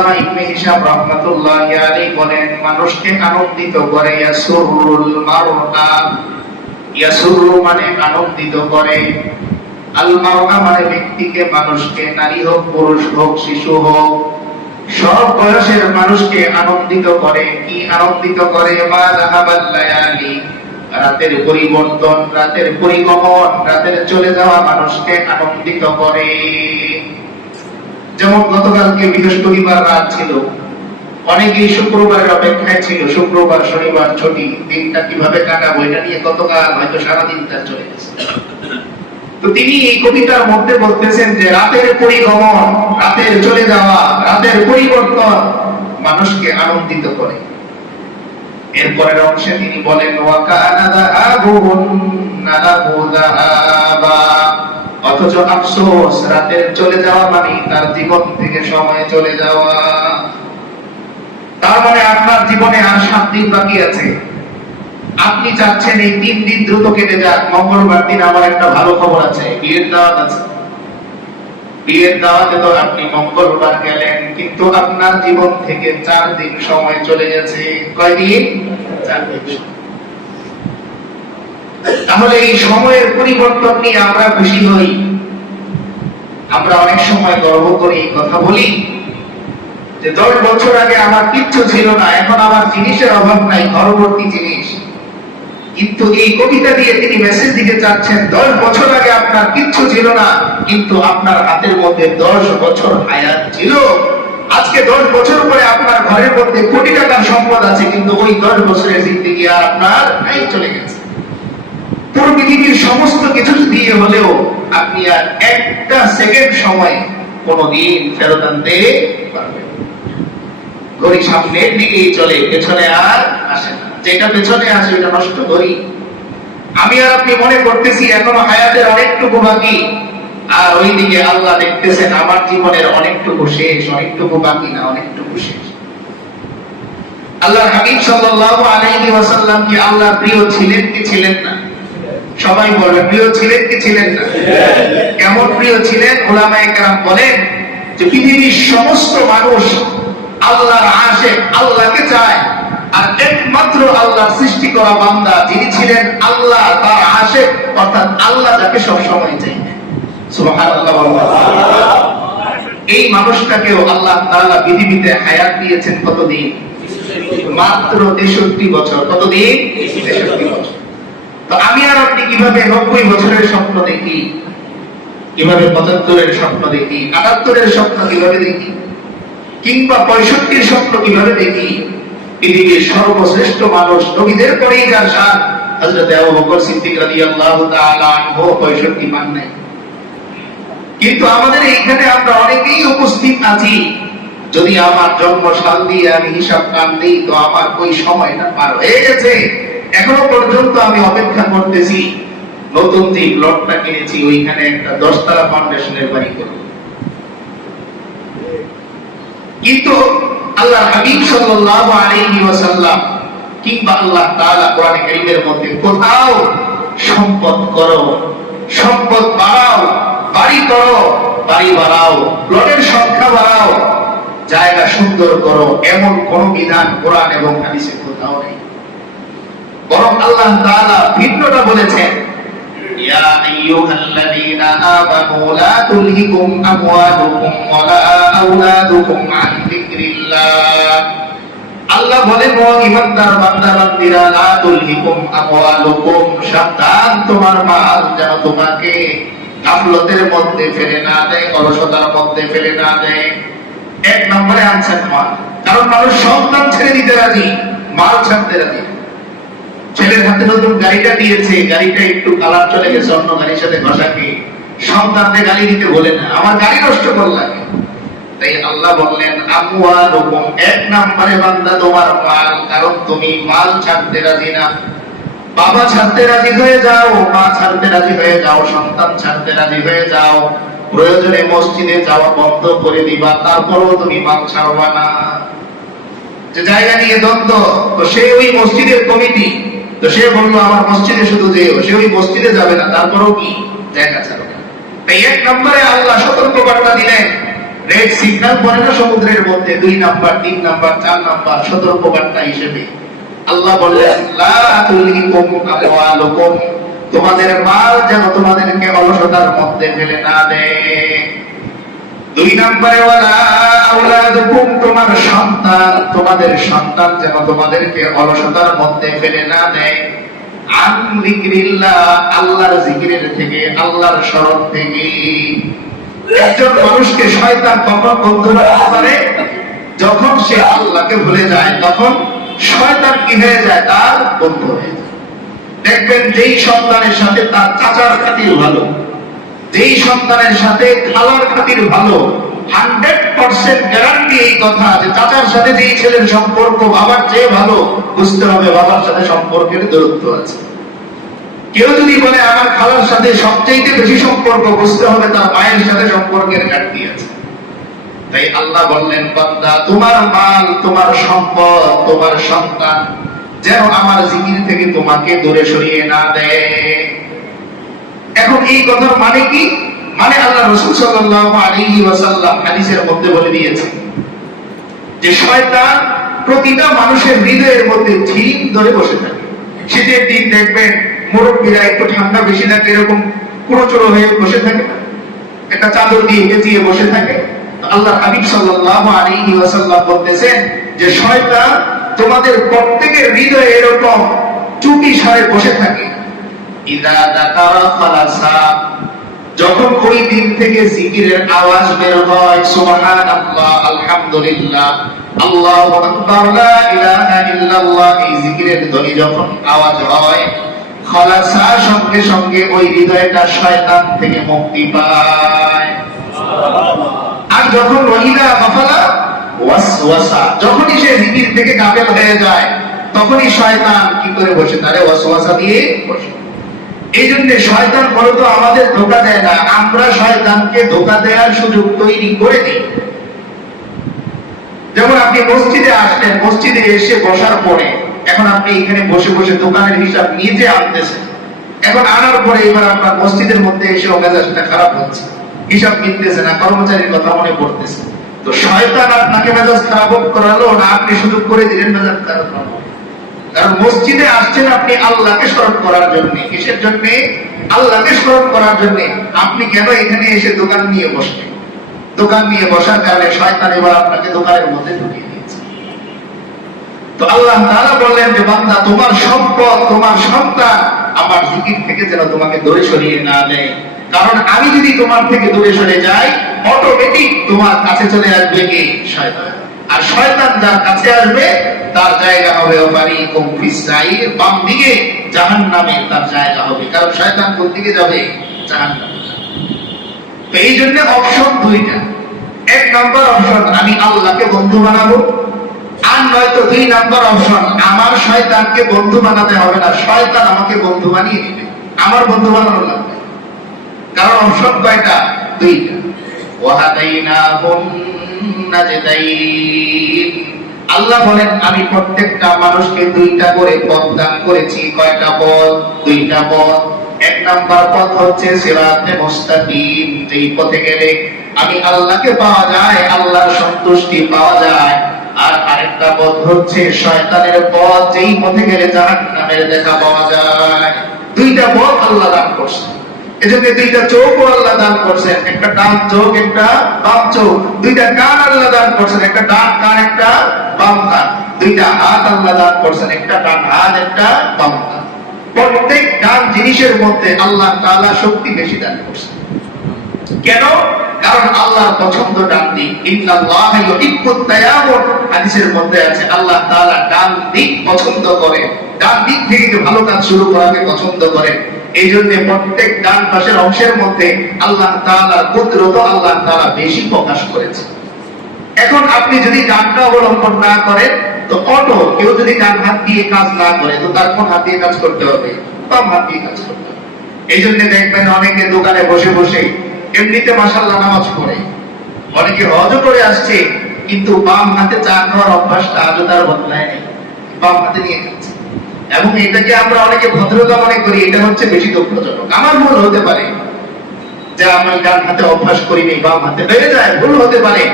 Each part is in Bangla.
আল্লামা ইবনে হিশাম রাহমাতুল্লাহি আলাইহি বলেন, মানুষকে আনন্দিত করে ইয়াসুরুল মারআ, ইয়াসুরু মানে আনন্দিত করে, আল মারআ মানে ব্যক্তিকে, মানুষকে, নারী হোক পুরুষ হোক শিশু হোক, সব বয়সের মানুষকে আনন্দিত করে। কি আনন্দিত করে? মা যাহাবাল লায়ালি, রাতের পরিবর্তন, রাতের পরিগমন, রাতের চলে যাওয়া মানুষকে আনন্দিত করে। যেমন গতকালকে বৃহস্পতিবার রাত ছিল, অনেকেই শুক্রবারের অপেক্ষায় ছিল, শুক্রবার শনিবার ছুটি, দিনটা কিভাবে কাটাবো এটা নিয়ে গতকাল হয়তো সারাদিনটা চলে গেছে। তো তিনি এই কবিতার মধ্যে বলতেছেন যে রাতের পরিগমন, রাতের চলে যাওয়া, রাতের পরিবর্তন মানুষকে আনন্দিত করে। এরপরের অংশে তিনি বলেন, অথচ আফসোস, রাতের চলে যাওয়া মানে তার জীবন থেকে সময় চলে যাওয়া। তার মানে আপনার জীবনে আর 7 দিন বাকি আছে। আপনি চাচ্ছেন এই 3 দিন দ্রুত কেটে যাক। মঙ্গলবার দিন আমার একটা ভালো খবর আছে, বিয়ের দাওয়াত আছে। বিয়ের দাওয়াতে তো আপনি মঙ্গলবার গেলেন, কিন্তু আপনার জীবন থেকে 4 দিন সময় চলে গেছে। কয় দিন? 4 দিন। তাহলে এই সময়ের পরিবর্তন নিয়ে আমরা খুশি হই। আমরা অনেক সময় গর্ব করে এই কথা বলি যে 10 বছর আগে আমার কিচ্ছু ছিল না, এখন আমার জিনিসের অভাব নাই, ঘরভর্তি জিনিস। কিন্তু এই কবিতা দিয়ে তিনি মেসেজ দিতে চাচ্ছেন, 10 বছর আগে আপনার কিচ্ছু ছিল না, কিন্তু আপনার হাতের মধ্যে 10 বছর হায়াত ছিল। আজকে 10 বছর পরে আপনার ঘরের মধ্যে কোটি টাকার সম্পদ আছে, কিন্তু ওই 10 বছরের জিন্দেগি আর আপনার নাই, চলে গেছে। পুরো পৃথিবীর সমস্ত কিছু দিয়ে হলেও আপনি আর একটা সেকেন্ড সময় কোনদিন ফেরত আনতে পারবেন। ঘড়ি সামনের দিকেই চলে, পেছনে আর আসে না। যেটা পেছনে আসে ওটা নষ্ট করি। আমি আর আপনি মনে করতেছি এখনো হায়াতের অনেকটুকু বাকি, আর ওইদিকে আল্লাহ দেখতেছেন আমার জীবনের অনেকটুকু শেষ, অনেকটুকু বাকি না, অনেকটুকু শেষ। আল্লাহর হাবিব সাল্লাল্লাহু আলাইহি ওয়াসাল্লাম কি আল্লাহর প্রিয় ছিলেন কি ছিলেন না? সবাই বলবে, প্রিয় ছিলেন কি ছিলেন না? কেমন প্রিয় ছিলেন? উলামায়ে কেরাম বলেন যে পৃথিবীর সমস্ত মানুষ আল্লাহর আশিক, আল্লাহকে চায়, আর একমাত্র আল্লাহর সৃষ্টি করা বান্দা যিনি ছিলেন আল্লাহ তার আশিক, অর্থাৎ আল্লাহ যাকে সব সময় চাই। সুবহানাল্লাহ। এই মানুষটাকেও আল্লাহ তাআলা পৃথিবীতে হায়াত দিয়েছেন কতদিন? মাত্র 63 বছর। কতদিন? 63 বছর। তো আমি আর আপনি কিভাবে 90 বছরের স্বপ্ন দেখি, কিভাবে 75-এর স্বপ্ন দেখি, 78-এর স্বপ্ন কিভাবে দেখি, কিংবা 65-এর স্বপ্ন কিভাবে দেখি? পৃথিবীর সর্বশ্রেষ্ঠ মানুষ, নবীদের পরেই যার শান, হযরত আবু বকর সিদ্দিক রাদিয়াল্লাহু তাআলা আনহু 65 পান নাই। কিন্তু আমাদের এইখানে আমরা অনেকেই উপস্থিত আছি, যদি আমার জন্মসাল দিয়ে আমি হিসাব টান দিই তো আমার ওই সময়টা পার হয়ে গেছে। এখনো পর্যন্ত আমি অপেক্ষা করতেছি নতুন যে প্লটটা কিনেছি ওইখানে একটা 10 তলা ফাউন্ডেশনের বাড়ি করব। কিন্তু আল্লাহর হাবিব সাল্লাল্লাহু আলাইহি ওয়াসাল্লাম কিংবা আল্লাহ তাআলা কোরআনে কারীমের মধ্যে কোথাও সম্পদ করো, সম্পদ বাড়াও, বাড়ি করো, বাড়ি বাড়াও, প্লটের সংখ্যা বাড়াও, জায়গা সুন্দর করো, এমন কোন বিধান কোরআন এবং হাদিসে কোথাও নেই। বরং আল্লাহ তাআলা ভিন্নটা বলেছেন, ইয়া আইয়ুহাল্লাযীনা আমানু লা তুলহিকুম আমওয়ালুকুম ওয়ালা আওলাদুকুম আন যিকরিল্লাহ। আল্লাহ বলেন, ও ঈমানদার বান্দা বান্দীরা, লা তুলহিকুম আমওয়ালুকুম, সাবধান তোমার মাল যেন তোমাকে গাফলতের মধ্যে ফেলে না দেয়, অলসতার মধ্যে ফেলে না দেয়। এক নম্বরে আনসার মাল। কারণ মানুষ সন্তান ছেড়ে দিতে রাজি, মাল ছাড়তে রাজি। ছেলের হাতে নতুন গাড়িটা দিয়েছে, গাড়িটা একটু কালার চলে গেছে, অন্য গাড়ির সাথে ঘষা খেয়ে সন্তানদের গাড়ি দিতে বলে না, আমার গাড়ি নষ্ট করলাম। তাই আল্লাহ বললেন, আমওয়ালুকুম, এক নম্বরে বান্দা তোমার মাল, কারণ তুমি মাল ছাড়তে রাজি না। বাবা ছাড়তে রাজি হয়ে যাও, মা ছাড়তে রাজি হয়ে যাও, সন্তান ছাড়তে রাজি হয়ে যাও, প্রয়োজনে মসজিদে যাওয়া বন্ধ করে দিবা, তারপরেও তুমি মাল ছাড়বা না। যে জায়গা নিয়ে দ্বন্দ্ব, তো সে ওই মসজিদের কমিটি, তো সে বললো আমার মসজিদে শুধু যেও, সে ওই মসজিদে যাবে না, তারপরেও কি জায়গা ছাড়বে না। তাই এক নম্বরে আল্লাহ সতর্ক বার্তা দিলেন, রেড সিগন্যাল পড়ে না সমুদ্রের মধ্যে 2 নাম্বার 3 নাম্বার 4 নাম্বার সতর্কবার্তা হিসেবে আল্লাহ বললেন লা তুলহিকুম আমওয়ালুকুম, তোমাদের মাল যেন তোমাদেরকে অলসতার মধ্যে ফেলে না দেয়। 2 নম্বরে ওয়ালা আওলাদুকুম, তোমাদের সন্তান যেন তোমাদেরকে অলসতার মধ্যে ফেলে না দেয়। আন যিকরিল্লাহ, আল্লাহর জিকিরের থেকে, আল্লাহর স্মরণ থেকে। একজন মানুষকে শয়তান কখন বন্ধু বানাতে পারে? যখন সে আল্লাহকে ভুলে যায়, তখন শয়তান কি হয়ে যায়? তার বন্ধু হয়ে যায়। দেখবেন যেই সন্তানের সাথে তার চাচার খাতির ভালো, যেই সন্তানের সাথে খালার খাতির ভালো, 100% গ্যারান্টি এই কথা যে চাচার সাথে যেই ছেলের সম্পর্ক বাবার চেয়ে ভালো, বুঝতে হবে বাবার সাথে সম্পর্কের দূরত্ব আছে। কেউ যদি বলে আমার খালার সাথে সবচেয়ে বেশি সম্পর্ক, বুঝতে হবে তার মায়ের সাথে সম্পর্কের ঘাটতি আছে। তাই আল্লাহ বললেন বান্দা, তোমার মাল, তোমার সম্পদ, তোমার সন্তান যেন আমার জিকির থেকে তোমাকে দূরে সরিয়ে না দেয়। এখন এই কথার মানে কি? মানে আল্লাহ রাসূল সাল্লাল্লাহু আলাইহি ওয়াসাল্লাম হাদিসের মধ্যে বলে দিয়েছেন যে শয়তান প্রতিটা মানুষের হৃদয়ের মধ্যে ঠিক ধরে বসে থাকে। শীতের দিন দেখবেন মুরব্বীরা একটু ঠান্ডা বেশি লাগে এরকম কুড়োচড়ো হয়ে বসে থাকে, একটা চাদর দিয়ে পেঁচিয়ে বসে থাকে। আল্লাহ হাবিব সাল্লাল্লাহু আলাইহি ওয়াসাল্লাম বলতেছেন যে শয়তান তোমাদের প্রত্যেকের হৃদয়ে এরকম চুপি সারে বসে থাকে। ইদা যাকারা ফালাসা, যখন ওই দিন থেকে জিকিরের আওয়াজ বের হয়, সুবহানাল্লাহ, আলহামদুলিল্লাহ, আল্লাহু আকবার, লা ইলাহা ইল্লাল্লাহ, এই জিকিরের ধ্বনি যখন আওয়াজ হয়, খালাসা, সঙ্গে সঙ্গে ওই হৃদয়টা শয়তান থেকে মুক্তি পায়। আর যখন ওয়াহিদা গাফালা ওয়াসওয়াসা, যখনই সে জিকির থেকে গাফেল হয়ে যায়, তখনই শয়তান কি করে বসে? তারে ওয়াসওয়াসা দিয়ে বসে। এই জন্য শয়তান বলতো আমাদের ধোঁকা দেয় না, আমরা শয়তানকে ধোঁকা দেওয়ার সুযোগ তৈরি করে দিই। যেমন আপনি মসজিদে আসলেন, মসজিদে এসে বসার পরে এখন আপনি এখানে বসে বসে দোকানের হিসাব নিজে আনতেছেন। এখন আনার পরে এবার আপনার মসজিদের মধ্যে এসে মেজাজটা খারাপ হচ্ছে, হিসাব মিলতেছে না, কর্মচারীর কথা মনে পড়তেছে। তো শয়তান আপনাকে মেজাজ খারাপ করালো না, আপনি সুযোগ করে দিলেন মেজাজ খারাপ করালো। কারণ মসজিদে আসছেন আপনি আল্লাহকে স্মরণ করার জন্য। কিসের জন্য? আল্লাহকে স্মরণ করার জন্য। আপনি কেন এখানে এসে দোকান নিয়ে বসলেন? দোকান নিয়ে বসার কারণে শয়তান এবার আপনাকে দোকানের মধ্যে ঢুকিয়ে দিয়েছে। তো আল্লাহ তাআলা বললেন যে বান্দা, তোমার সম্পদ, তোমার সন্তান আমার জিকির থেকে যেন তোমাকে দূরে সরিয়ে না দেয়। কারণ আমি যদি তোমার থেকে দূরে সরে যাই, অটোমেটিক তোমার কাছে চলে আসবে কি? শয়তান। আর শয়তান যার কাছে আসবে তার জায়গা হবে ফারিকুম ফিস সাইর, বাম দিকে জাহান্নামে তার জায়গা হবে। কারণ শয়তান কোন দিকে যাবে? জাহান্নামে। তো এই জন্য অপশন দুইটা। 1 নাম্বার অপশন আমি আল্লাহকে বন্ধু বানাবো, আর নয়তো 2 নাম্বার অপশন আমার শয়তানকে বন্ধু বানাতে হবে না, শয়তান আমাকে বন্ধু বানিয়ে দিবে, আমার বন্ধু বানানো লাগবে। কারণ অপশন কয়টা? 2টা। ওয়াহাদাইনাহুন নাজদাইন, আল্লাহ বলেন আমি প্রত্যেকটা মানুষকে 2টা করে পথ দান করেছি। কয়টা পথ? 2টা পথ। 1 নাম্বার পথ হচ্ছে সিরাতে মুস্তাকিম, এই পথে গেলে আমি আল্লাহকে পাওয়া যায়, আল্লাহর সন্তুষ্টি পাওয়া যায়। আর আরেকটা পথ হচ্ছে শয়তানের পথ, যেই পথে গেলে জাহান্নামের দেখা পাওয়া যায়। 2টা পথ আল্লাহ দান করছেন। এজন্য 2টা চোখও আল্লাহ দান করছেন, একটা ডান চোখ, একটা বাম চোখ। 2টা কান আল্লাহ দান করছেন, একটা ডান কান, একটা বাম কান। 2টা হাত আল্লাহ দান করছেন, একটা ডান হাত, একটা বাম হাত। প্রত্যেক ডান জিনিসের মধ্যে আল্লাহ তাআলা শক্তি বেশি দান করছেন। কেন? কারণ আল্লাহর পছন্দ ডান দিক। ইন্নাল্লাহা ইউহিব্বুত তায়াম্মুন, হাদিসের মধ্যে আছে আল্লাহ তাআলা ডান দিক পছন্দ করেন, ডান দিক থেকে ভালো কাজ শুরু করাকে পছন্দ করেন। এই জন্য প্রত্যেক ডান পাশের অংশের মধ্যে আল্লাহ তাআলার কুদরত আল্লাহ তাআলা বেশি প্রকাশ করেছে। এখন আপনি যদি ডানটা অবলম্বন না করেন, তো কেউ যদি ডান হাত দিয়ে কাজ না করে, তো তার কোন হাত দিয়ে কাজ করতে হবে? বাম হাত দিয়ে কাজ করতে হবে। এই জন্য দেখবেন অনেকে দোকানে বসে বসে এমনিতে মাশাআল্লাহ নামাজ পড়ে, অনেকে হজও করে আসছে, কিন্তু বাম হাতে চা খাওয়ার অভ্যাসটা আজও তার বদলায় নেই, বাম হাতে নিয়ে খাচ্ছে। এবং এটাকে আমরা অনেকে ভদ্রতা মনে করি, এটা হচ্ছে বেশি দুঃখজনক। আমার ভুল হতে পারে, যে আমি ডান হাতে অভ্যাস করিনি, বাম হাতে হয়ে যায়, ভুল হতে পারে,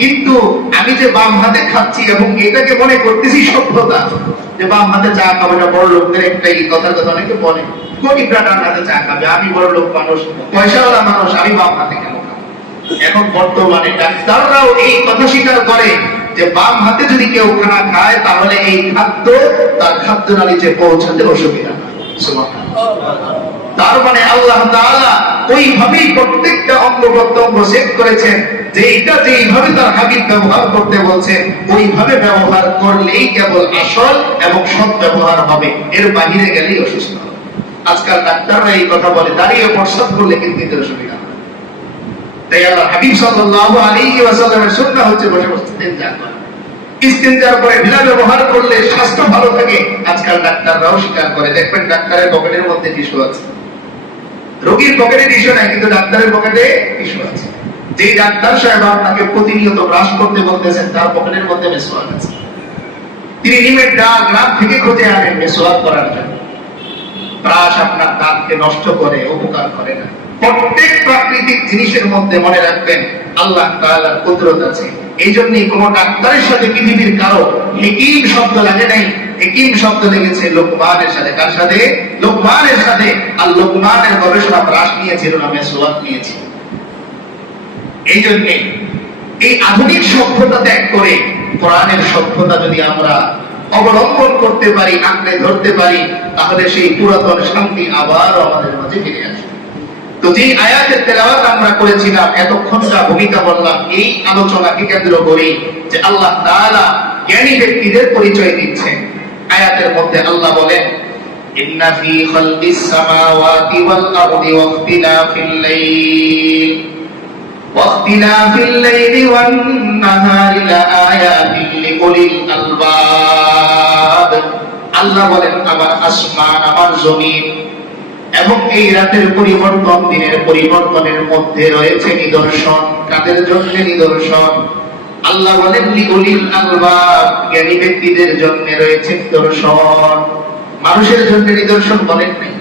কিন্তু আমি যে বাম হাতে খাচ্ছি এবং এটাকে মনে করতেছি সভ্যতা, যে বাম হাতে চা খাবো, এটা বড় লোকদের একটা কথার কথা অনেকে বলে, গরিবরা ডান হাতে চা খাবে, আমি বড় লোক মানুষ, পয়সাওয়ালা মানুষ, আমি বাম হাতে কেন খাবো? এখন বর্তমানে ডাক্তাররাও এই কথা স্বীকার করে যে বাম হাতে যদি কেউ খানা খায় তাহলে এই খাদ্য তার খাদ্য নালীতে পৌঁছাতে অসুবিধা হয়। তার মানে আল্লাহ তাআলা ওইভাবেই প্রত্যেকটা অঙ্গ প্রত্যঙ্গ সেট করেছেন যে এটা যেইভাবে তার হাবিব ব্যবহার করতে বলছেন ওইভাবে ব্যবহার করলেই কেবল আসল এবং সৎ ব্যবহার হবে, এর বাহিরে গেলেই অসুস্থ হবে। আজকাল ডাক্তাররা এই কথা বলে, দাঁড়িয়ে প্রস্রাব করলে কিন্তু অসুবিধা হয়। তাই আল্লাহ হাবিব সাল্লাল্লাহু আলাইহি ওয়াসাল্লামের সুন্নাহ হচ্ছে বসে বসে ইস্তেনজা করা। ইস্তেনজার পরে ভিলা ব্যবহার করলে স্বাস্থ্য ভালো থাকে। আজকাল ডাক্তাররাও স্বীকার করে, দেখবেন ডাক্তারের পকেটের মধ্যে টিস্যু আছে, রোগীর পকেটে টিস্যু নাই, কিন্তু ডাক্তারের পকেটে টিস্যু আছে। যে ডাক্তার সাহেব আপনাকে প্রতিনিয়ত ব্রাশ করতে বলতেছেন তার পকেটের মধ্যে মেসওয়াক আছে। তিনি নিমের ডাল গ্রাম থেকে খুঁজে আনেন মেসওয়াক করার জন্য। ব্রাশ আপনার দাঁতকে নষ্ট করে, উপকার করে না। প্রত্যেক প্রাকৃতিক জিনিসের মধ্যে মনে রাখবেন আল্লাহ তাআলার কুদরত আছে। এই জন্যই কোন ডাক্তারের সাথে পৃথিবীর কারো হেকিম শব্দ লাগে নাই, হেকিম শব্দ লেগেছে লোকমানের সাথে। কার সাথে? লোকমানের সাথে। আর লোকমানের গবেষণা ব্রাশ নিয়েছিল না, মেসওয়াক নিয়েছিল। এই জন্য এই আধুনিক সভ্যতা ত্যাগ করে কোরআনের সভ্যতা যদি আমরা অবলম্বন করতে পারি, আঁকড়ে ধরতে পারি, তাহলে সেই পুরাতন শান্তি আবার আমাদের মাঝে ফিরে আসে। তো যে আয়াতের তেলাওয়াত আমরা করেছিলাম, এতক্ষণ যা ভূমিকা বললাম, এই আলোচনাকে কেন্দ্র করে যে আল্লাহ তাআলা জ্ঞানী ব্যক্তিদের পরিচয় দিচ্ছেন। আয়াতের মধ্যে আল্লাহ বলেন, ইন্না ফি খালকিস সামাওয়াতি ওয়াল আরদি ওয়াখতিলাফিল লাইল ওয়াখতিলাফিল লাইলি ওয়ান নাহারি লাআয়াতিন লিউলিল আলবাব। আল্লাহ বলেন, আমার আসমান, আমার জমিন এবং এই রাতের পরিবর্তন, দিনের পরিবর্তনের মধ্যে রয়েছে নিদর্শন। কাদের জন্য নিদর্শন? আল্লাহ বলেন লিউলিল আলবাব, জ্ঞানী ব্যক্তিদের জন্য রয়েছে নিদর্শন। মানুষের জন্য নিদর্শন বলেন নাই।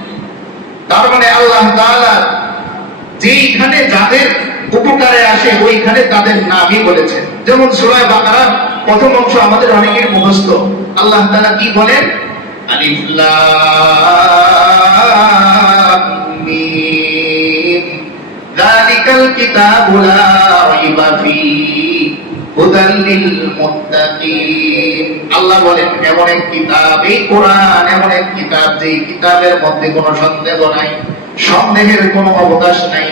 তার মানে আল্লাহ তাআলা যেইখানে যাদের উপকারে আসে ওইখানে তাদের নামই বলেছেন। যেমন সূরা বাকারার প্রথম অংশ আমাদের অনেকের মুখস্থ। আল্লাহ তাআলা কি বলেন? আলিফ লাম মিম যালিকাল কিতাবু লা রাইবা ফীহি হুদাল লিল মুত্তাকিন। আল্লাহ বলেন, এমন এক কিতাব, এই কোরআন এমন এক কিতাব যে কিতাবের মধ্যে কোনো সন্দেহ নাই, সন্দেহের কোনো অবকাশ নাই,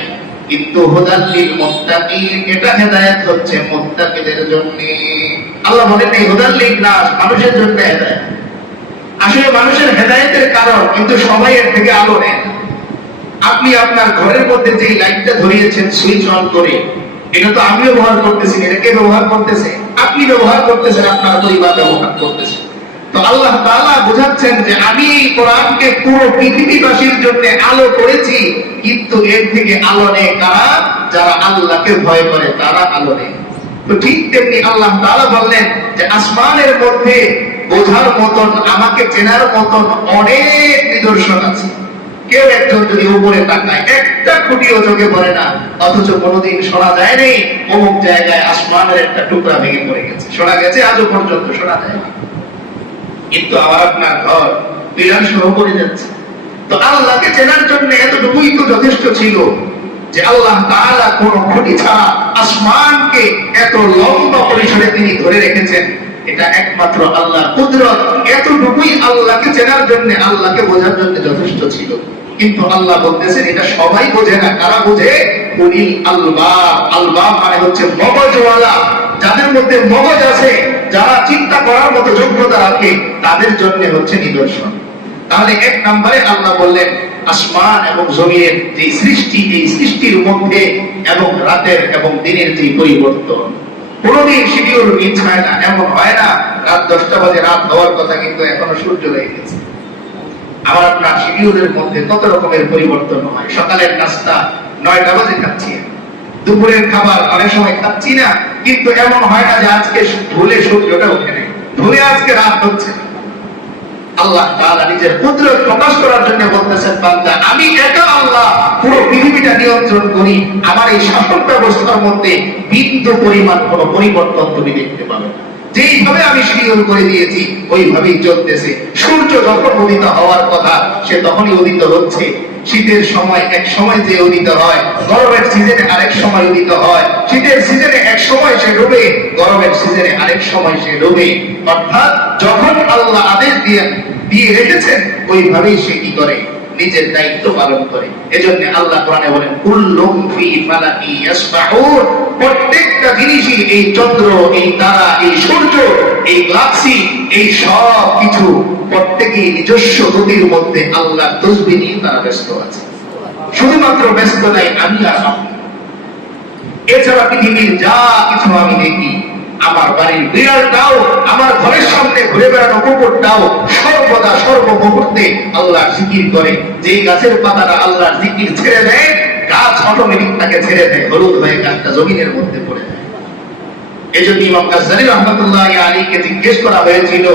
কিন্তু হুদাল লিল মুত্তাকিন, এটা হেদায়েত হচ্ছে মুত্তাকিদের জন্য। আল্লাহ বলেন এই হুদাল লিন নাস, মানুষের জন্য হেদায়েত। আসলে মানুষের হেদায়েতের কারণ, কিন্তু সবাই এর থেকে আলো নেন। আপনি আপনার ঘরের মধ্যে যে লাইটটা ধরিয়েছেন সুইচ অন করে, এটা তো আমি ব্যবহার করতেছি, এটা কে ব্যবহার করতেছে? আপনি ব্যবহার করতেছেন, আপনার পরিবার ব্যবহার করতেছে। তো আল্লাহ তাআলা বোঝাচ্ছেন যে আমি এই কোরআনকে পুরো পৃথিবীবাসীর জন্য আলো করেছি, কিন্তু এর থেকে আলো নেই কারা? যারা আল্লাহকে ভয় করে, তারা আলো নেই। তো ঠিক তেমনি আল্লাহ তাআলা বললেন যে আসমানের মধ্যে বোঝার মতন, আমাকে চেনার মতন অনেক নিদর্শন আছে। কেউ একজন যদি উপরে তাকায়, একটা খুঁটিও চোখে পড়ে না, অথচ কোনোদিন শোনা যায় নেই অমুক জায়গায় আসমানের একটা টুকরা ভেঙে পড়ে গেছে। শোনা গেছে? আজও পর্যন্ত শোনা যায় না। কিন্তু আমার আপনার ঘর বিড়াল সহ পড়ে যাচ্ছে। তো আল্লাহকে চেনার জন্য এতটুকুই তো যথেষ্ট ছিল যে আল্লাহ তাআলা কোন খুঁটি ছাড়া আসমানকে এত লম্বা পরিসরে তিনি ধরে রেখেছেন। এটা একমাত্র আল্লাহর কুদরত। এতটুকুই আল্লাহকে চেনার জন্য, আল্লাহকে বোঝার জন্য যথেষ্ট ছিল। কিন্তু আল্লাহ বলতেছেন এটা সবাই বোঝে না। কারা বোঝে? উলিল আলবাব। আলবাব মানে হচ্ছে মগজওয়ালা, যাদের মধ্যে মগজ আছে, যারা চিন্তা করার মতো যোগ্যতা রাখে, তাদের জন্য হচ্ছে নিদর্শন। তাহলে এক নম্বরে আল্লাহ বললেন আসমান এবং জমিনের যে সৃষ্টি, এই সৃষ্টির মধ্যে এবং রাতের এবং দিনের যে পরিবর্তন, কোনদিন শিডিউল মিস হয় না। এমন হয় না রাত 10টা বাজে রাত হওয়ার কথা, কিন্তু এখনো সূর্য রয়ে গেছে। আমার আপনার শিডিউলের মধ্যে কত রকমের পরিবর্তন হয়। সকালের নাস্তা 9টা বাজে খাচ্ছি, দুপুরের খাবার অনেক সময় খাচ্ছি না, কিন্তু এমন হয় না যে আজকে ভুলে সূর্যটা ওঠে নেই, ভুলে আজকে রাত হচ্ছে। আল্লাহ তাআলা নিজের কুদরত প্রকাশ করার জন্য বলতেছেন, বান্দা আমি একা আল্লাহ পুরো পৃথিবীটা নিয়ন্ত্রণ করি, আমার এই শাসন ব্যবস্থার মধ্যে বিন্দু পরিমাণ কোনো পরিবর্তন তুমি দেখতে পাবে না। যেইভাবে আমি শিডিউল করে দিয়েছি ওইভাবেই চলতেছে। সূর্য যখন উদিত হওয়ার কথা সে তখনই উদিত হচ্ছে। শীতের সময় এক সময় যে উদিত হয়, গরমের সিজনে আরেক সময় উদিত হয়। শীতের সিজনে এক সময় সে ডুবে, গরমের সিজনে আরেক সময় সে ডুবে। অর্থাৎ যখন আল্লাহ আদেশ দিয়ে রেখেছেন ওইভাবেই সে কি করে, নিজের দায়িত্ব পালন করে। এজন্য আল্লাহ কোরআনে বলেন, কুল্লুম ফি ফালাকি ইয়াসবাহুন, প্রত্যেকটা জিনিসই, এই চন্দ্র, এই তারা, এই সূর্য, এই গ্যালাক্সি, এই সব কিছু প্রত্যেকেই নিজস্ব গতির মধ্যে আল্লাহর তাসবিহ নিয়ে তারা ব্যস্ত আছে। শুধুমাত্র ব্যস্ত নাই আমি আর আপনি। এছাড়া পৃথিবীর যা কিছু আমি দেখি, আমার বাড়ির বিড়ালটাও, আমার ঘরের সামনে ঘুরে বেড়ানো কুকুরটাও সর্বদা সর্বমুহূর্তে আল্লাহর জিকির করে। যেই গাছের পাতাটা আল্লাহর জিকির ছেড়ে দেয়, গাছ অটোমেটিক তাকে ছেড়ে দেয়, হলুদ হয়ে গাছটা জমিনের মধ্যে পড়ে যায়। এই জন্য ইমাম গাজ্জালী রাহমাতুল্লাহি আলাইহিকে জিজ্ঞেস করা হয়েছিল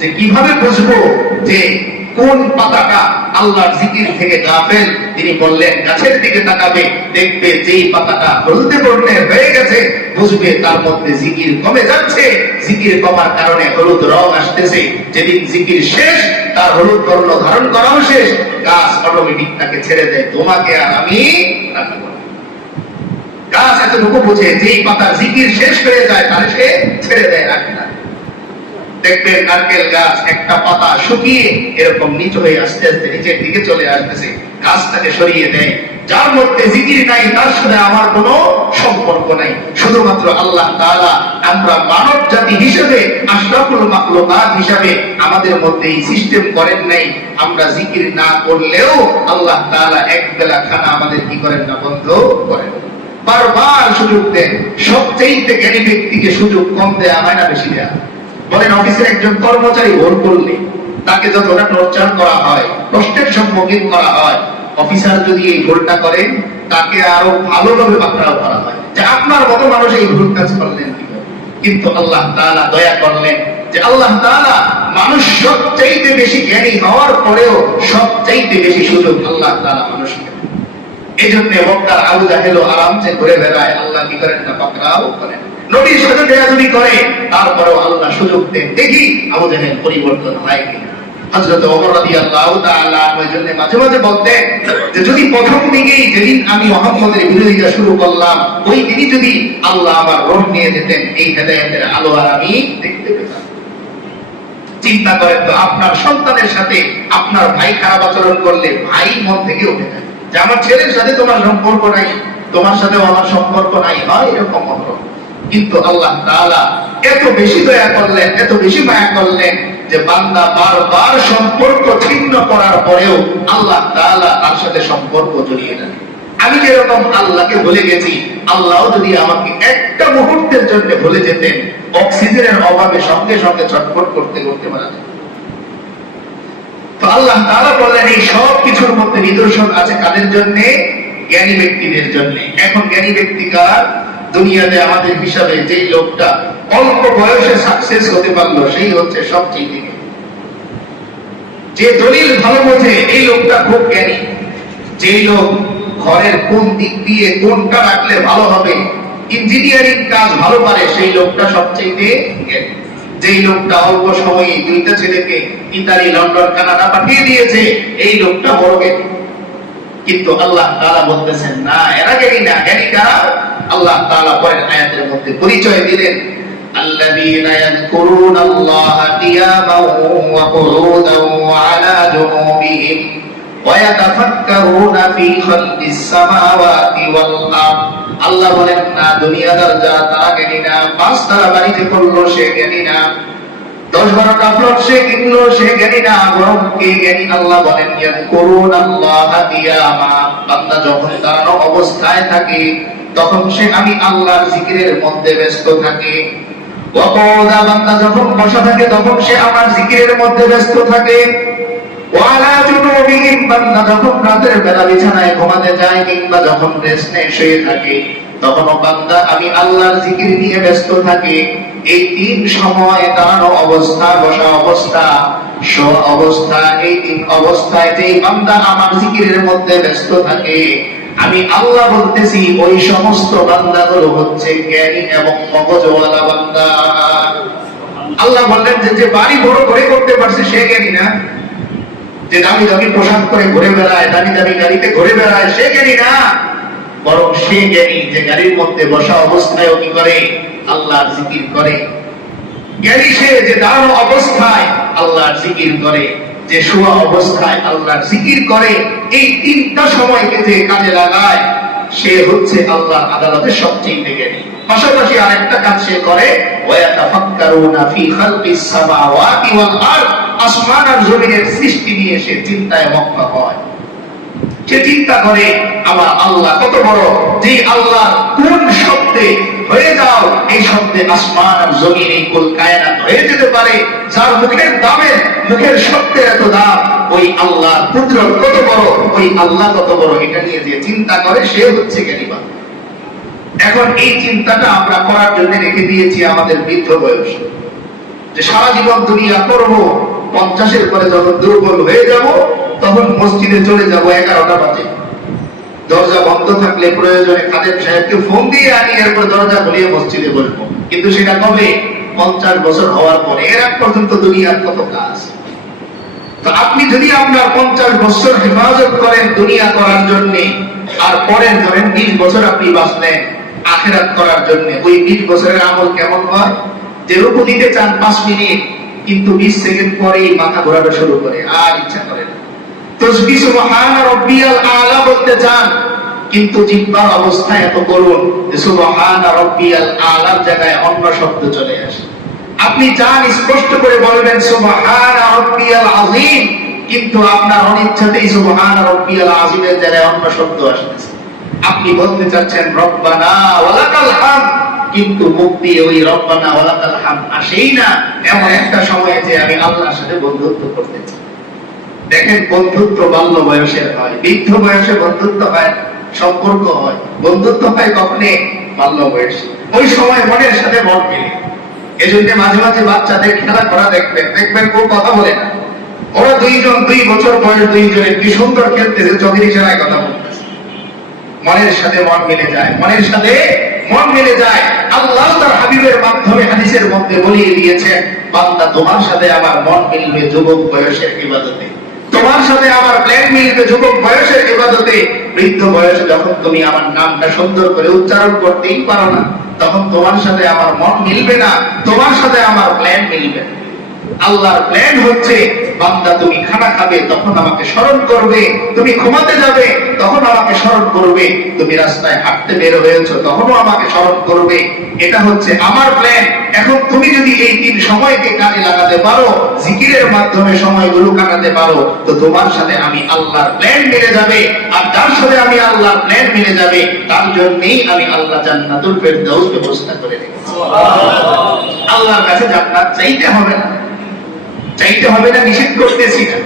যে কিভাবে বুঝবো যে কোন পাতাটা আল্লাহর জিকির থেকে গাফেল। তিনি বললেন, গাছের দিকে তাকাবে, দেখবে যেই পাতাটা হলুদে বর্ণের হয়ে গেছে, বুঝবে তার মধ্যে জিকির কমে যাচ্ছে। জিকির কমার কারণে হলুদ রং আসতেছে। যেদিন জিকির শেষ, তার হলুদ বর্ণ ধারণ করাও শেষ, গাছ অটোমেটিক তাকে ছেড়ে দেয়, তোমাকে আর আমি রাখবো না। গাছ এতটুকু বুঝে, যেই পাতার জিকির শেষ হয়ে যায় তাহলে সে ছেড়ে দেয়, রাখে না। দেখবেন নারকেল গাছ একটা পাতা শুকিয়ে এরকম নিচু হয়ে আস্তে আস্তে নিচের দিকে চলে আসতেছে, গাছটাকে সরিয়ে দেয়। যার মধ্যে জিকির নাই তার সাথে আমার কোনো সম্পর্ক নাই। শুধুমাত্র আল্লাহ তাআলা আমরা মানব জাতি হিসেবে, আশরাফুল মাখলুকাত হিসেবে আমাদের মধ্যে এই সিস্টেম করেন নাই। আমরা জিকির না করলেও আল্লাহ তাআলা এক বেলা খানা আমাদের কি করেন না, বন্ধ করেন। বারবার সুযোগ দেন। সবচেয়ে জ্ঞানী ব্যক্তিকে সুযোগ কম দেয়া হয় না বেশি দেয়া? বলেন, অফিসের একজন কর্মচারী ভুল করলে তাকে যতটা টর্চার করা হয়, কষ্টের সম্মুখীন করা হয়, অফিসার যদি এই ভুলটা করে তাকে আরো ভালোভাবে পাকড়াও করা হয় যে আপনার মতো মানুষ এই ভুল কাজ করলেন। কিন্তু আল্লাহ তাআলা দয়া করলেন যে আল্লাহ তাআলা মানুষ সবচাইতে বেশি জ্ঞানী হওয়ার পরেও সবচাইতে বেশি সুযোগ আল্লাহ তাআলা মানুষকে। এই জন্য বক্তার আবু জাহেলও আরামসে ঘুরে বেড়ায়, আল্লাহ কি করেন না, পাকড়াও করেন। নবীর সাথে বেয়াদবি করে, তারপরেও আল্লাহ সুযোগ দেন, দেখি আবু জাহেল পরিবর্তন হয় কিনা। হযরত ওমর রাদিয়াল্লাহু তাআলা ওই জন্য মাঝে মাঝে বলতেন যে যদি প্রথম দিকেই, যেদিন আমি মুহাম্মদের বিরোধিতা শুরু করলাম, ওই দিনই যদি আল্লাহ আমার রূহ নিয়ে যেতেন, এই হেদায়েতের আলো আর আমি দেখতে পেতাম। চিন্তা করেন তো, আপনার সন্তানের সাথে আপনার ভাই খারাপ আচরণ করলে ভাই মন থেকে উঠে যায় যে আমার ছেলের সাথে তোমার সম্পর্ক নাই, তোমার সাথেও আমার সম্পর্ক নাই, হয় এরকম মত। কিন্তু আল্লাহ তাআলা এত বেশি দয়া করলেন, এত বেশি মায়া করলেন যে বান্দা বারবার সম্পর্ক ছিন্ন করার পরেও আল্লাহ তাআলা তার সাথে সম্পর্ক জড়িয়ে নেন। আমি যেরকম আল্লাহকে ভুলে গেছি, আল্লাহ যদি আমাকে একটা মুহূর্তের জন্য ভুলে যেতেন, অক্সিজেনের অভাবে সঙ্গে সঙ্গে ছটফট করতে করতে মারা যেত। তো আল্লাহ তাআলা বললেন এই সব কিছুর মধ্যে নিদর্শন আছে কাদের জন্য? জ্ঞানী ব্যক্তিদের জন্য। এখন জ্ঞানী ব্যক্তি কার? দুনিয়াতে আমাদের হিসাবে যেই লোকটা অল্প বয়সে সাকসেস হতে পারলো সেই হচ্ছে সবচেয়ে জ্ঞানী। যে দলিল ভালো বোঝে এই লোকটা খুব জ্ঞানী। যেই লোক ঘরের কোন দিক দিয়ে কোনটা রাখলে ভালো হবে, ইঞ্জিনিয়ারিং কাজ ভালো পারে, সেই লোকটা সবচেয়ে জ্ঞানী। যেই লোকটা অল্প সময়ে দুইটা ছেলেকে ইতালি, লন্ডন, কানাডা পাঠিয়ে দিয়েছে, এই লোকটা বড় জ্ঞানী। কিন্তু আল্লাহ তাআলা বলতেছেন না, এরা জ্ঞানী না। জ্ঞানী কারা? আল্লাহ তাআলা পরের আয়াতের মধ্যে পরিচয় দিলেন, আল্লাযীনা ইয়াযকুরুনাল্লাহা কিয়ামান ওয়া কুউদান ওয়া আলা জুনুবিহিম ওয়া ইয়াতাফাক্কারুনা ফী খালকিস সামাওয়াতি ওয়াল আরদ। আল্লাহ বলেন না দুনিয়াদার যারা তারা জ্ঞানী না, 5 তারা বাড়িতে করলো সে জ্ঞানী না, 10-12টা প্লট সে কিনলো সে জ্ঞানী না, বরং কে জ্ঞানী? আল্লাহ বলেন ইয়াযকুরুনাল্লাহা কিয়ামা, বান্দা যখন দাঁড়ানো অবস্থায় থাকে তখন সে আমি আল্লাহর জিকিরের মধ্যে ব্যস্ত থাকে। ওয়া কুউদা, বান্দা যখন বসা থাকে তখন সে আমার জিকিরের মধ্যে ব্যস্ত থাকে। ওয়া আলা জুনুবিহিম, বান্দা যখন রাতের বেলা বিছানায় ঘুমাতে যায় কিংবা যখন রেস্ট নেয় শুয়ে থাকে, তখন বান্দা আমি আল্লাহর জিকির নিয়ে ব্যস্ত থাকি। এই তিন সময় দাঁড়ানো অবস্থা, বসা অবস্থা, শোয়া অবস্থা, এই তিন অবস্থায় যে বান্দা আমার জিকিরের মধ্যে ব্যস্ত থাকে, আমি আল্লাহ বলতেছি ওই সমস্ত বান্দাগুলো হচ্ছে জ্ঞানী এবং মগজওয়ালা বান্দা। আল্লাহ বললেন যে বাড়ি বড় করে করতে পারছে সে জ্ঞানী না, যে দামি দামি পোশাক করে ঘুরে বেড়ায়, দামি দামি গাড়িতে ঘুরে বেড়ায়, সে জ্ঞানী না, বরং সে জ্ঞানী যে গাড়ির মধ্যে বসা অবস্থায় কি করে, আল্লাহর জিকির করে। জ্ঞানী সে যে দাঁড়ানো অবস্থায় আল্লাহর জিকির করে, যে শোয়া অবস্থায় আল্লাহর জিকির করে। এই তিনটা সময়কে যে কাজে লাগায় সে হচ্ছে আল্লাহর আদালতে সবচেয়ে জ্ঞানী। পাশাপাশি আরেকটা কাজ সে করে, ওয়াতাফাক্কারুনা ফি খালকিস সামাওয়াতি ওয়াল আরদ, আসমান আর জমিনের সৃষ্টি নিয়ে সে চিন্তায় মগ্ন হয়। সে চিন্তা করে আমার আল্লাহ কত বড়, যে আল্লাহ কোন শব্দে হয়ে যাও, এই শব্দে আসমান আর জমিন এই কুল কায়নাত হয়ে যেতে পারে, যার মুখের দামের, মুখের শব্দের এত দাম, ওই আল্লাহ কুদরত কত বড়, ওই আল্লাহ কত বড়, এটা নিয়ে যে চিন্তা করে সে হচ্ছে জ্ঞানী বান্দা। এখন এই চিন্তাটা আমরা করার জন্য রেখে দিয়েছি আমাদের বৃদ্ধ বয়সে, যে সারা জীবন দুনিয়া করব, 50-এর পরে যখন দুর্বল হয়ে যাব তখন মসজিদে চলে যাব 11টা বাজে, দরজা বন্ধ থাকলে প্রয়োজনে খাদেম সাহেবকে ফোন দিয়ে আনি, এরপর দরজা খুলিয়ে মসজিদে বসবো। কিন্তু সেটা কবে? 50 বছর হওয়ার পরে। এর আগ পর্যন্ত দুনিয়ার কত কাজ। তো আপনি যদি আপনার 50 বছর হেফাজত করেন দুনিয়া করার জন্য, আর পরের ধরেন 20 বছর আপনি বাঁচলেন আখিরাত করার জন্য, ওই 20 বছরের আমল কেমন হয়? যে রুকু দিতে চান 5 মিনিট, কিন্তু 20 সেকেন্ড পরেই মাথা ঘোরানো শুরু করে, আর ইচ্ছা করে না। তাসবিহ সুবহান রাব্বিয়াল আলা বলতে চান, কিন্তু জিহ্বার অবস্থা এত করুন যে সুবহান রাব্বিয়াল আলার জায়গায় অন্য শব্দ চলে আসে। আপনি চান স্পষ্ট করে বলবেন সুবহান রাব্বিয়াল আযীম, কিন্তু আপনার অনিচ্ছাতেই সুবহান রাব্বিয়াল আযীমের জায়গায় অন্য শব্দ আসছে। আপনি বলতে চাচ্ছেন রব্বানা ওয়ালাকাল হামদ, কিন্তু মুখ দিয়ে ওই রব্বানা ওয়ালাকাল হামদ আসেই না। এমন একটা সময়ে যে আমি আল্লাহর সাথে বন্ধুত্ব করতে চাই। দেখেন, বন্ধুত্ব বাল্য বয়সের হয়, বৃদ্ধ বয়সে বন্ধুত্ব হয়, সম্পর্ক হয়, বন্ধুত্ব হয় কখনে বাল্য বয়সে। ওই সময় মনের সাথে মন মিলে। এজন্য মাঝে মাঝে বাচ্চাদের খেলা করা দেখবেন, কেউ কথা বলে না, ওরা 2 বছর বয়স, দুইজনে কি সুন্দর খেলতেছে, চোখের ইশারায় কথা বলতেছে। মনের সাথে মন মিলে যায়, মনের সাথে মন মিলে যায়। আল্লাহ তার হাবিবের মাধ্যমে হাদিসের মধ্যে বলিয়ে দিয়েছেন, বান্দা তোমার সাথে আমার মন মিলবে যুবক বয়সের ইবাদতে, তোমার সাথে আমার প্ল্যান মিলবে যুবক বয়সের ইবাদতে। বৃদ্ধ বয়সে যখন তুমি আমার নামটা সুন্দর করে উচ্চারণ করতেই পারো না, তখন তোমার সাথে আমার মন মিলবে না, তোমার সাথে আমার প্ল্যান মিলবে না। আল্লাহর প্ল্যান হচ্ছে, বান্দা তুমি খানা খাবে তখন আমাকে স্মরণ করবে, তুমি ঘুমাতে যাবে তখন আমাকে স্মরণ করবে, তুমি রাস্তায় হাঁটতে বের হয়েছো তখনও আমাকে স্মরণ করবে। এটা হচ্ছে আমার প্ল্যান। এখন তুমি যদি এই 3 সময়কে কাজে লাগাতে পারো, জিকিরের মাধ্যমে সময়গুলো কাটাতে পারো, তো তোমার সাথে আমি আল্লাহর প্ল্যান মিলে যাবে। আর যার সাথে আমি আল্লাহর প্ল্যান মিলে যাবে, তার জন্যই আমি আল্লাহ জান্নাতুল ফেরদাউস ব্যবস্থা করে রেখেছি। আল্লাহর কাছে জান্নাত চাইতে হবে না, চাইতে হবে না, নিষেধ করতেছি না,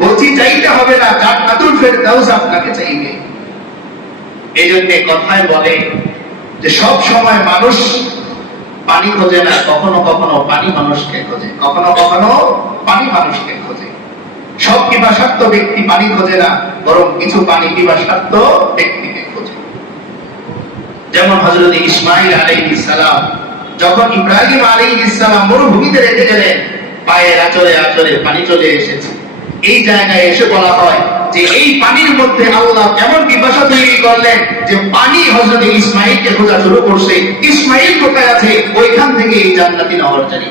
বলছি চাইতে হবে না, জান্নাতুল ফেরদাউস আপনাকে চাইবে। এই জন্য কথায় বলে যে সব সময় মানুষ পানি খোঁজে না, কখনো কখনো পানি মানুষকে খোঁজে, কখনো কখনো পানি মানুষকে খোঁজে। সব পিপাসার্থ ব্যক্তি পানি খোঁজে না, বরং কিছু পানি পিপাসার্থ ব্যক্তিকে খোঁজে। যেমন হযরত ইসমাঈল আলাইহিস সালাম যখন ইব্রাহিম আলাইহিস সালাম মরুভূমিতে রেখে গেলেন, পায়ের আঁচড়ে আঁচড়ে পানি চলে এসেছে। এই জায়গায় এসে বলা হয় যে এই পানির মধ্যে আল্লাহ এমন পিপাসা তৈরি করলেন যে পানি হযরত ইসমাঈলকে খোঁজা শুরু করছে। ইসমাঈল কোথায় আছে, ওইখান থেকে এই জান্নাতি নহর জারি।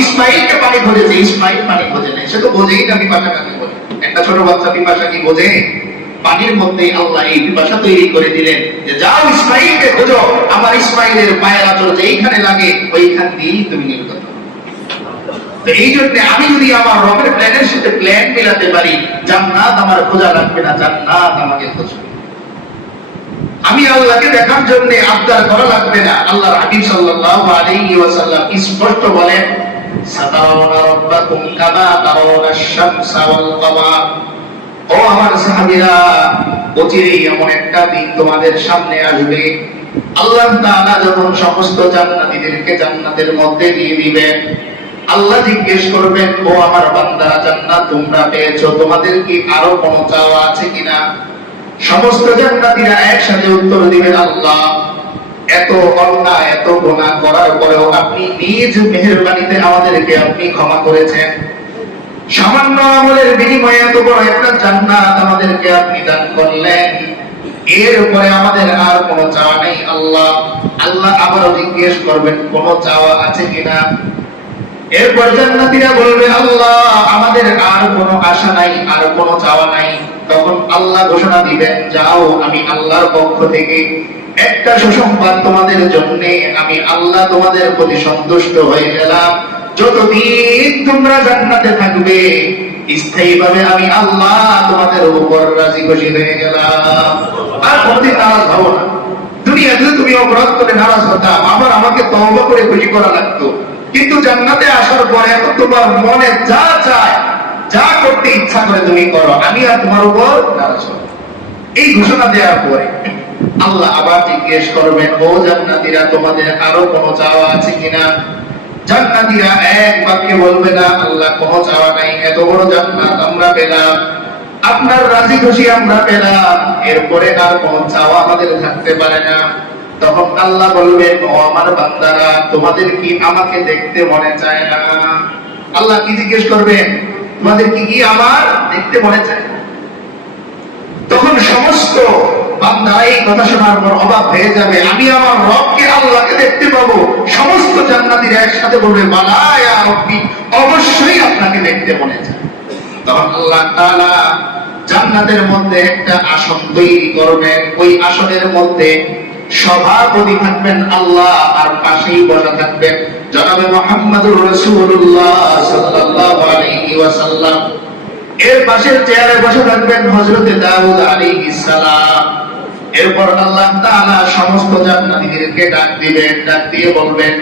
ইসমাঈলকে পানি খোঁজেছে, ইসমাঈল পানি খোঁজে নাই, সে তো বোঝেই না পিপাসা কাকে বলে। একটা ছোট বাচ্চা পিপাসা কি বোঝে? পানির মধ্যে আল্লাহ এই পিপাসা তৈরি করে দিলেন যে যাও ইসমাঈলকে খোঁজো, আমার ইসমাঈলের পায়ের আঁচড় যেইখানে লাগে ওইখান দিয়েই তুমি নির্গত। তো এই জন্য আমি যদি আমার রবের প্ল্যানের সাথে প্ল্যান মিলাতে পারি, জান্নাত আমার খোঁজা লাগবে না, জান্নাত আমাকে খুঁজবে। আমি আল্লাহকে দেখার জন্য আবদার করা লাগবে না। আল্লাহর হাবিব সাল্লাল্লাহু আলাইহি ওয়াসাল্লাম স্পষ্ট বলেন, সাতারাউনা রাব্বাকুম কামা তারাউনাশ শামসা ওয়াল কমার। ও ও আমার সাহাবীরা, অচিরেই এমন একটা দিন তোমাদের সামনে আসবে, আল্লাহ তাআলা যখন সমস্ত জান্নাতীদেরকে জান্নাতের মধ্যে দিয়ে দিবেন, আল্লাহ জিজ্ঞেস করবেন, ও আমার বান্দারা, জান্নাত তোমরা পেয়েছো, তোমাদের কি আরো কোনো চাওয়া আছে কিনা? সমস্ত জান্নাতীরা একসাথে উত্তর দিবেন, আল্লাহ, এত অন্যায় এত গুনাহ করার পরেও আপনি নিজ মেহেরবানিতে আমাদেরকে আপনি ক্ষমা করেছেন, সামান্য আমলের বিনিময়ে এত বড় একটা জান্নাত আমাদেরকে আপনি দান করলেন, এর উপরে আমাদের আর কোনো চাওয়া নেই আল্লাহ। আল্লাহ আবারও জিজ্ঞেস করবেন, কোনো চাওয়া আছে কিনা? এরপর জান্নাতীরা বলবে, আল্লাহ, আমাদের আর কোনো আশা নাই, আর কোনো চাওয়া নাই। তখন আল্লাহ ঘোষণা দিবেন, যাও, আমি আল্লাহর পক্ষ থেকে একটা সুসংবাদ তোমাদের জন্য, আমি আল্লাহ তোমাদের প্রতি সন্তুষ্ট হয়ে গেলাম। যতদিন তোমরা জান্নাতে থাকবে, স্থায়ীভাবে আমি আল্লাহ তোমাদের উপর রাজি খুশি হয়ে গেলাম, আর কোনদিন নারাজ হব না। দুনিয়াতে তুমি অপরাধ করে নারাজ হতাম, আবার আমাকে তওবা করে খুশি করা লাগতো, কিন্তু জান্নাতে আসার পরে এখন তোমার মনে যা চায়, যা করতে ইচ্ছা করে তুমি করো, আমি আর তোমার উপর নারাজ হব। এই ঘোষণা দেওয়ার পরে আল্লাহ আবার জিজ্ঞেস করবেন, ও জান্নাতীরা, তোমাদের আরো কোনো চাওয়া আছে কিনা? জান্নাতীরা এক বাক্যে বলবে না, আল্লাহ, কোনো চাওয়া নাই, এত বড় জান্নাত আমরা পেলাম, আপনার রাজি খুশি আমরা পেলাম, এরপরে আর কোনো চাওয়া আমাদের থাকতে পারে না। তখন আল্লাহ বলবেন, ও আমার বান্দারা, তোমাদের কি আমাকে দেখতে মনে চায় না? আল্লাহ কি জিজ্ঞেস করবেন, তোমাদের কি আমার দেখতে মনে চায়? তখন সমস্ত বান্দারা এই কথা শোনার পর অবাক হয়ে যাবে, আমি আমার রবকে, আল্লাহকে দেখতে পাবো। সমস্ত জান্নাতীরা একসাথে বলবে, বালা ইয়া রব্বি, অবশ্যই আপনাকে দেখতে মনে চায়। তখন আল্লাহ তাআলা জান্নাতের মধ্যে একটা আসন তৈরি করবেন, ওই আসনের মধ্যে সভাপতি থাকবেন আল্লাহ, আর পাশেই বসা থাকবেন জনাবে মুহাম্মদুর রাসূলুল্লাহ সাল্লাল্লাহু আলাইহি ওয়াসাল্লাম। এর পাশের চেয়ারে বসে থাকবেন হযরতে দাউদ আলাইহিস সালাম। এরপর আল্লাহ তাআলা সমস্ত জান্নাতীদেরকে ডাক দিবেন, ডাক দিয়ে বলবেন,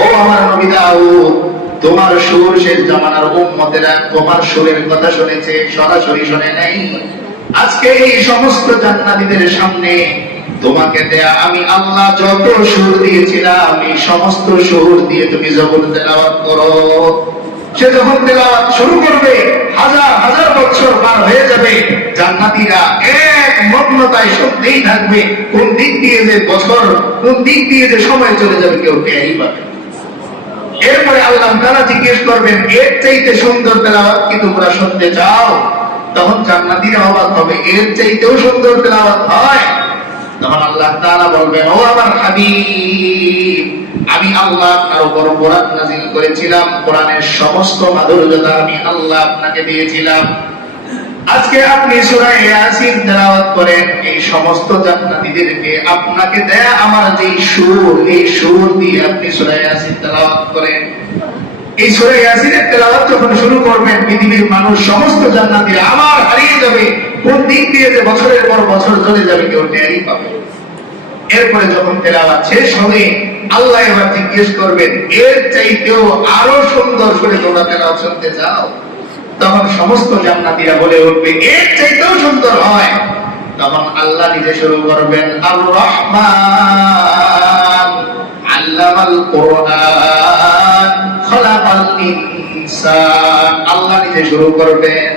ও আমার নবী দাউদ, তোমার সুর শেষ জামানার উম্মতেরা তোমার সুরের কথা শুনেছে, সরাসরি শুনে নাই। আজকে এই সমস্ত জান্নাতীদের সামনে তোমাকে দেয়া আমি আল্লাহ যত সুর দিয়েছিলাম, এই সমস্ত সুর দিয়ে তুমি যখন তেলাওয়াত করো, সে যখন তেলাওয়াত শুরু করবে, হাজার হাজার বছর পার হয়ে যাবে, জান্নাতীরা এক মগ্নতায় শুনতেই থাকবে, কোন দিক দিয়ে যে বছর, কোন দিক দিয়ে যে সময় চলে যাবে কেউ টেরই পাবে। এরপরে আল্লাহ তাআলা জিজ্ঞেস করবেন, এর চাইতে সুন্দর তেলাওয়াত কি তোমরা শুনতে চাও? তখন জান্নাতীরা অবাক হবে, এর চাইতেও সুন্দর তেলাওয়াত হয়? তখন আল্লাহ তাআলা বলবেন, ও আমার হাবিব, আমি আল্লাহ আপনার উপর কোরআন নাযিল করেছিলাম, কোরআনের সমস্ত মাধুর্যতা আমি আল্লাহ আপনাকে দিয়েছিলাম। আজকে আপনি সূরা ইয়াসিন তেলাওয়াত করেন, এই সমস্ত জান্নাতীদেরকে আপনাকে দেয়া আমার যে সুর, এই সুর দিয়ে আপনি সূরা ইয়াসিন তেলাওয়াত করেন। এই সূরা ইয়াসিনের তেলাওয়াত যখন শুরু করবেন, পৃথিবীর মানুষ সমস্ত জান্নাতীরা আমার হারিয়ে যাবে, কোন দিক দিয়ে যে বছরের পর বছর চলে যাবে কেউ টেরই পাবে। এরপরে যখন তেলাওয়াত শেষ হবে, আল্লাহ এবার জিজ্ঞেস করবেন, এর চাইতেও আরো সুন্দর করে তোমরা তেলাওয়াত শুনতে চাও? তখন সমস্ত জান্নাতীরা বলে উঠবে, এর চাইতেও সুন্দর হয়। তখন আল্লাহ নিজে শুরু করবেন, আর রহমান আল্লামাল কোরআন খালাকাল ইনসান। আল্লাহ নিজে শুরু করবেন,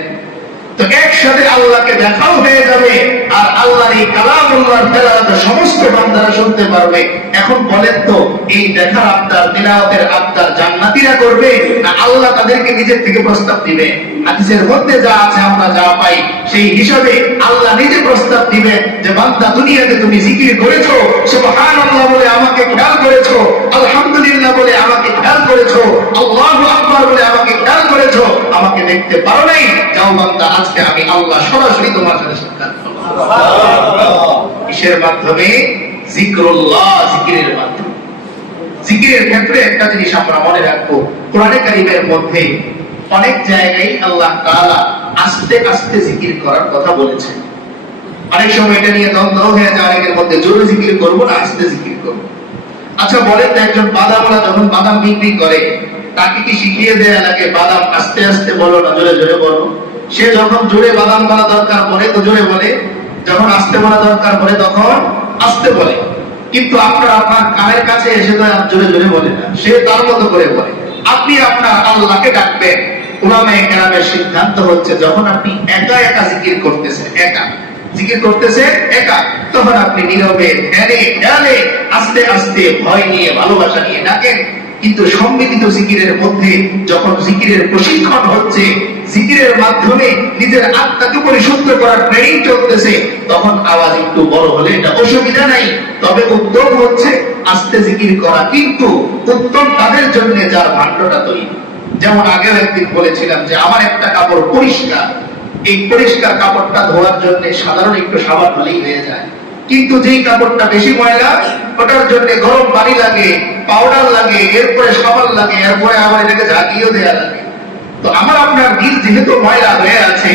তো একসাথে আল্লাহকে দেখাও হয়ে যাবে, আর আল্লাহর এই কালামুল্লাহর তেলাওয়াত সমস্ত বান্দারা শুনতে পারবে। এখন বলেন তো, এই দেখার আবদার, তেলাওয়াতের আবদার জান্নাতীরা করবে, না আল্লাহ তাদেরকে নিজের থেকে প্রস্তাব দিবে? হাদিসের মধ্যে যা আছে, আমরা যা পাই সেই হিসাবে আল্লাহ নিজে প্রস্তাব দিবেন যে, বান্দা, দুনিয়াতে তুমি জিকির করেছো, সুবহানাল্লাহ বলে আমাকে খেয়াল করেছো, আলহামদুলিল্লাহ বলে আমাকে খেয়াল করেছো, আল্লাহু আকবার বলে আমাকে খেয়াল করেছো, আমাকে দেখতে পারো নাই, যাও বান্দা, আজকে আমি আল্লাহ সরাসরি তোমার সাথে সাক্ষাৎ করব। কিসের মাধ্যমে? জিক্রুল্লাহ, জিকিরের মাধ্যমে। জিকিরের ক্ষেত্রে একটা জিনিস আমরা মনে রাখবো, কোরআনে কারীমের মধ্যে অনেক জায়গায় আল্লাহ তাআলা আস্তে আস্তে জিকির করার কথা বলেছেন। অনেক সময় এটা নিয়ে দ্বন্দ্ব হয়ে যায় অনেকের মধ্যে, জোরে জিকির করবো না আস্তে জিকির করবো। আচ্ছা বলেন তো, একজন বাদামওয়ালা যখন বাদাম বিক্রি করে, তাকে কি শিখিয়ে দেয়া লাগে বাদাম আস্তে আস্তে বলো না জোরে জোরে বলো? সে যখন জোরে বাদাম বলা দরকার পড়ে তো জোরে বলে, যখন আস্তে বলা দরকার পড়ে তখন আস্তে বলে। কিন্তু আপনার কানের কাছে এসে তো জোরে জোরে বলে না, সে তার মতো করে বলে। আপনি আপনার আল্লাহকে ডাকবেন। উলামায়ে কেরামের সিদ্ধান্ত হচ্ছে যখন আপনি একা একা জিকির করতেছেন, তখন আপনি নীরবে ধ্যানে ধ্যানে আস্তে আস্তে ভয় নিয়ে ভালোবাসা নিয়ে ডাকেন। কিন্তু সম্মিলিত জিকিরের মধ্যে যখন জিকিরের প্রশিক্ষণ হচ্ছে, জিকিরের মাধ্যমে নিজের আত্মাকে পরিশুদ্ধ করার ট্রেনিং চলতেছে, তখন আওয়াজ একটু বড় হলে এটা অসুবিধা নাই। তবে উত্তম হচ্ছে আস্তে জিকির করা, কিন্তু উত্তম তাদের জন্য যার ভাণ্ডটা তৈরি। যেমন আগেও একদিন বলেছিলাম যে আমার একটা কাপড় পরিষ্কার, এই পরিষ্কার কাপড়টা ধোয়ার জন্য সাধারণ একটু সাবান হলেই হয়ে যায়। কিন্তু যেই কাপড়টা বেশি ময়লা, ওটার জন্য গরম পানি লাগে, পাউডার লাগে, এরপরে সাবান লাগে, এরপরে আবার এটাকে ঝাঁকিয়েও দেওয়া লাগে। তো আমার আপনার দিল যেহেতু ময়লা হয়ে আছে,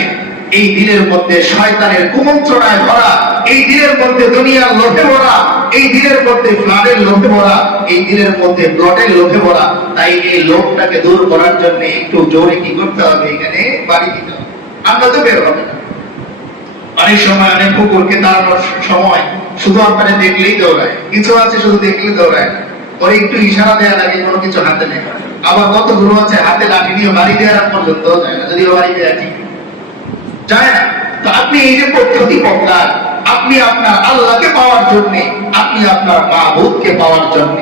এই দিলের মধ্যে শয়তানের কুমন্ত্রণায় ভরা, এই দিলের মধ্যে দুনিয়ার লোভে ভরা, এই দিলের মধ্যে ফ্লাডের লোভে ভরা, এই দিলের মধ্যে ব্লডের লোভে ভরা। তাই এই লোভটাকে দূর করার জন্য একটু জোরে কি করতে হবে, এখানে বাড়ি দিতে হবে। আমরা তো বের হবে না। অনেক সময় অনেক কুকুরকে তাড়ানোর সময় শুধু আপনারা দেখলেই দৌড়ায়, কিছু আছে শুধু দেখলেই দৌড়ায়, ওর একটু ইশারা দেওয়া লাগে, কোনো কিছু হাতে নেই। আবার কতগুলো আছে হাতে লাঠি নিয়ে বাড়ি দেওয়ার পর্যন্ত যায় না, যদিও বাড়ি দেওয়া ঠিক যায় না। তো আপনি এই যে পদ্ধতি বদলান, আপনি আপনার আল্লাহকে পাওয়ার জন্য, আপনি আপনার মাহবুবকে পাওয়ার জন্য,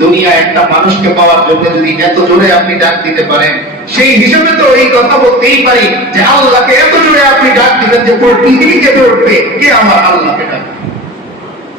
দুনিয়া একটা মানুষকে পাওয়ার জন্য যদি এত জোরে আপনি ডাক দিতে পারেন, সেই হিসেবে তো এই কথা বলতেই পারি যে আল্লাহকে এত জোরে আপনি ডাক দিবেন যে পুরো পৃথিবী কেঁপে উঠবে, কে আমার আল্লাহকে ডাকবে।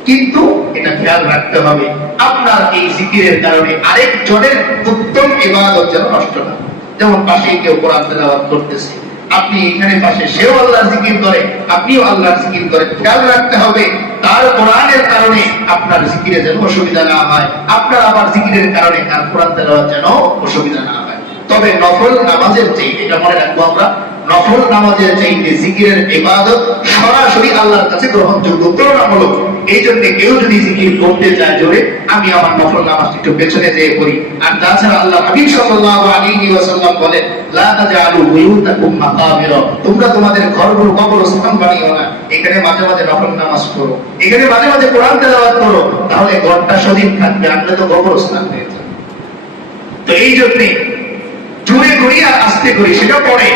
কিন্তু এটা খেয়াল রাখতে হবে আপনার এই জিকিরের কারণে আরেকজনের উত্তম ইবাদত যেন নষ্ট না। যেমন পাশে কেউ কোরআন তেলাওয়াত করতেছে, আপনি এখানে পাশে, সেও আল্লাহর জিকির করে, আপনিও আল্লাহর জিকির করেন। খেয়াল রাখতে হবে তার কোরআনের কারণে আপনার জিকিরে যেন অসুবিধা না হয়, আপনার আবার জিকিরের কারণে তার কোরআন তেলাওয়াত যেন অসুবিধা না হয়। তবে নফল নামাজের চেয়ে, এটা মনে রাখবো আমরা, নফল নামাজের চাইতে জিকিরের ইবাদত সরাসরি আল্লাহর কাছে গ্রহণযোগ্য, তুলনামূলক। এই জন্য কেউ যদি জিকির করতে চায় জোরে, আমি আমার নফল নামাজ একটু পেছনে যেয়ে করি। আর তাছাড়া আল্লাহ হাবিব সাল্লাল্লাহু আলাইহি ওয়াসাল্লাম বলেন, লা তাজআলু বুয়ুতাকুম মাকাবিরা, তোমরা তোমাদের ঘরগুলো কবরস্থান বানিও না। এখানে মাঝে মাঝে নফল নামাজ পড়ো, এখানে মাঝে মাঝে কোরআন তেলাওয়াত করো, তাহলে ঘরটা সজীব থাকবে, আমরা তো কবরস্থান হয়ে যাবে। তো এই জন্য জোরে করি আর আস্তে করি সেটা পরে।